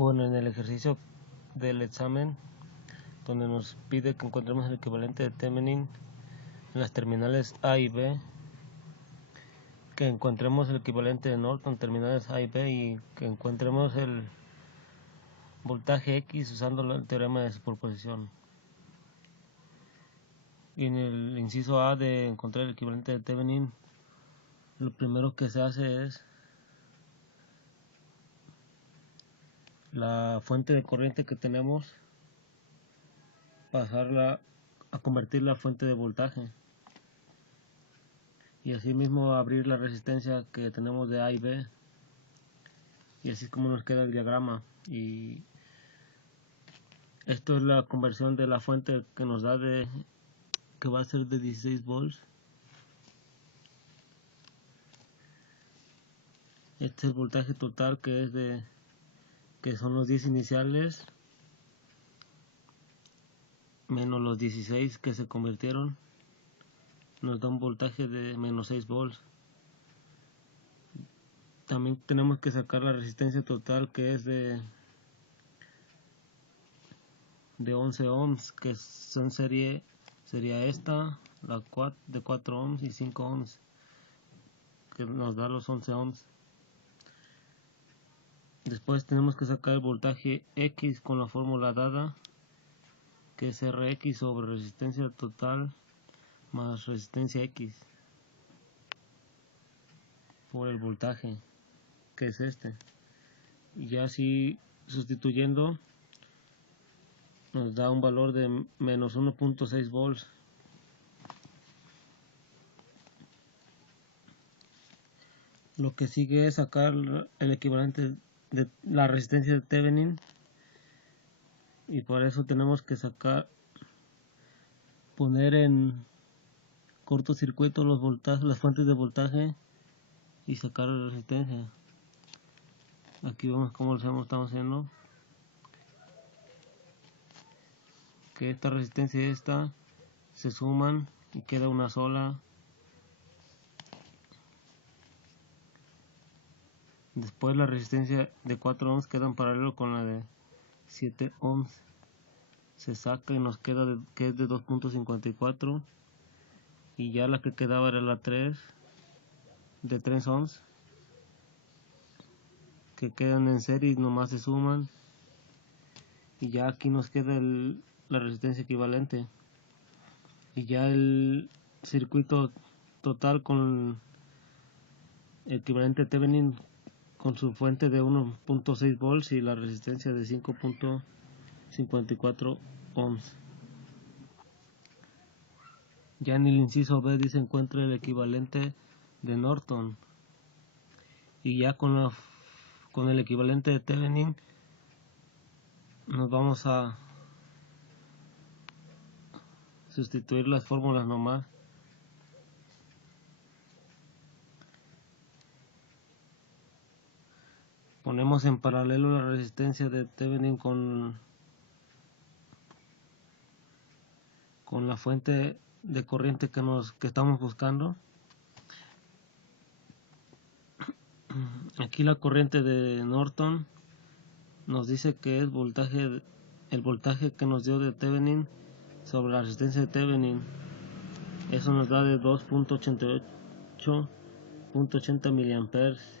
Bueno, en el ejercicio del examen, donde nos pide que encontremos el equivalente de Thevenin en las terminales A y B, que encontremos el equivalente de Norton en terminales A y B y que encontremos el voltaje X usando el teorema de superposición. Y en el inciso A de encontrar el equivalente de Thevenin, lo primero que se hace es la fuente de corriente que tenemos, pasarla a convertirla a fuente de voltaje, y así mismo abrir la resistencia que tenemos de A y B, y así es como nos queda el diagrama. Y esto es la conversión de la fuente que nos da que va a ser de 16 volts. Este es el voltaje total, que son los 10 iniciales menos los 16 que se convirtieron, nos da un voltaje de menos 6 volts. También tenemos que sacar la resistencia total, que es de 11 ohms, que son sería esta, la de 4 ohms y 5 ohms, que nos da los 11 ohms. Después tenemos que sacar el voltaje X con la fórmula dada, que es Rx sobre resistencia total más resistencia X por el voltaje, que es este. Y ya así sustituyendo nos da un valor de menos 1.6 volts. Lo que sigue es sacar el equivalente de la resistencia de Thevenin, y por eso tenemos que poner en cortocircuito los voltajes, las fuentes de voltaje, y sacar la resistencia. Aquí vemos cómo lo estamos haciendo, que esta resistencia y esta se suman y queda una sola. Después la resistencia de 4 ohms queda en paralelo con la de 7 ohms. Se saca y nos queda que es de 2.54, y ya la que quedaba era la 3 de 3 ohms, que quedan en serie y nomás se suman, y ya aquí nos queda la resistencia equivalente. Y ya el circuito total con el equivalente Thevenin con su fuente de 1.6 volts y la resistencia de 5.54 ohms. Ya en el inciso B dice encuentra el equivalente de Norton, y ya con el equivalente de Thevenin nos vamos a sustituir las fórmulas nomás. Ponemos en paralelo la resistencia de Thevenin con la fuente de corriente que estamos buscando. Aquí la corriente de Norton nos dice que es el voltaje que nos dio de Thevenin sobre la resistencia de Thevenin. Eso nos da de 2.80 miliamperes,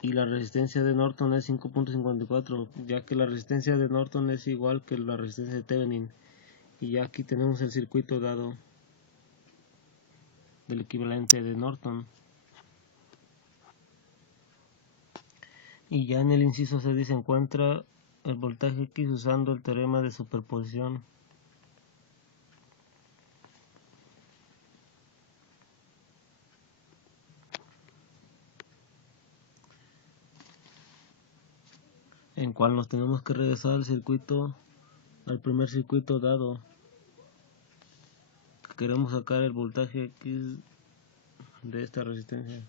y la resistencia de Norton es 5.54, ya que la resistencia de Norton es igual que la resistencia de Thevenin. Y ya aquí tenemos el circuito dado del equivalente de Norton. Y ya en el inciso C dice encuentra el voltaje X usando el teorema de superposición. En cual nos tenemos que regresar al primer circuito dado, que queremos sacar el voltaje X de esta resistencia.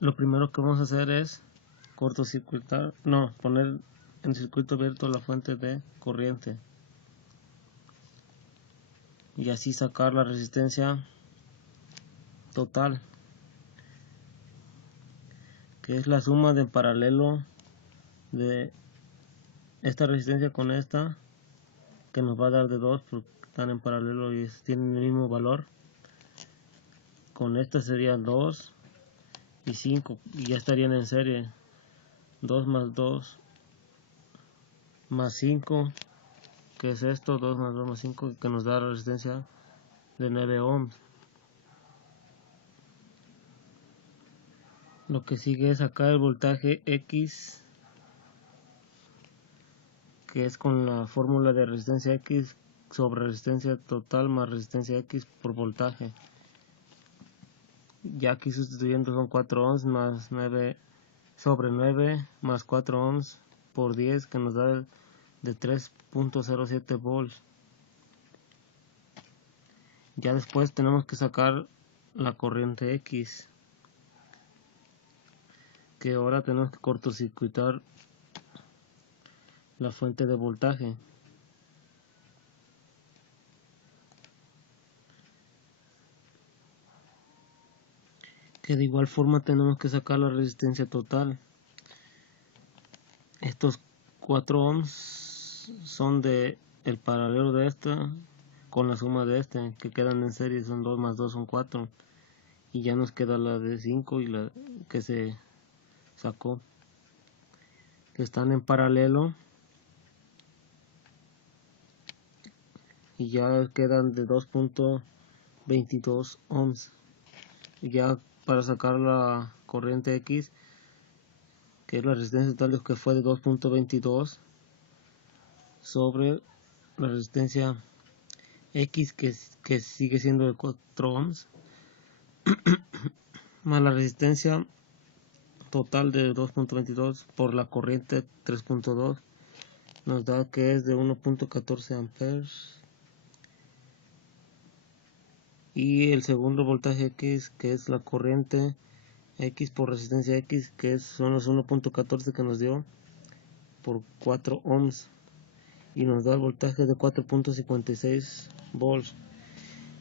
Lo primero que vamos a hacer es poner en circuito abierto la fuente de corriente, y así sacar la resistencia total, que es la suma de paralelo de esta resistencia con esta, que nos va a dar de 2 porque están en paralelo y tienen el mismo valor. Con esta serían 2 y 5 y ya estarían en serie. 2 más 2 más 5, que es esto, 2 más 2 más 5, que nos da la resistencia de 9 ohms. Lo que sigue es acá el voltaje X, que es con la fórmula de resistencia X sobre resistencia total más resistencia X por voltaje. Ya aquí sustituyendo son 4 ohms más 9 sobre 9 más 4 ohms por 10, que nos da de 3.07 volts. Ya después tenemos que sacar la corriente X, que ahora tenemos que cortocircuitar la fuente de voltaje. Que de igual forma tenemos que sacar la resistencia total. Estos 4 ohms son de el paralelo de esta con la suma de este, que quedan en serie, son 2 más 2 son 4, y ya nos queda la de 5 y la que se sacó, que están en paralelo, y ya quedan de 2.22 ohms. Ya para sacar la corriente X, que es la resistencia total, que fue de 2.22 sobre la resistencia X, que sigue siendo de 4 ohms, más la resistencia total de 2.22 por la corriente 3.2, nos da que es de 1.14 amperes. Y el segundo voltaje X, que es la corriente X por resistencia X, que son los 1.14 que nos dio por 4 ohms, y nos da el voltaje de 4.56 volts.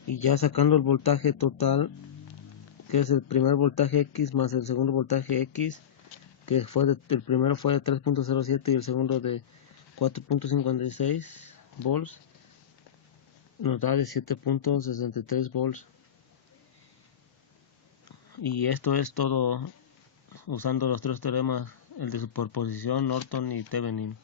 Y ya sacando el voltaje total, que es el primer voltaje X más el segundo voltaje X, que el primero fue de 3.07 y el segundo de 4.56 volts, nos da de 7.63 volts. Y esto es todo usando los tres teoremas, el de superposición, Norton y Thevenin.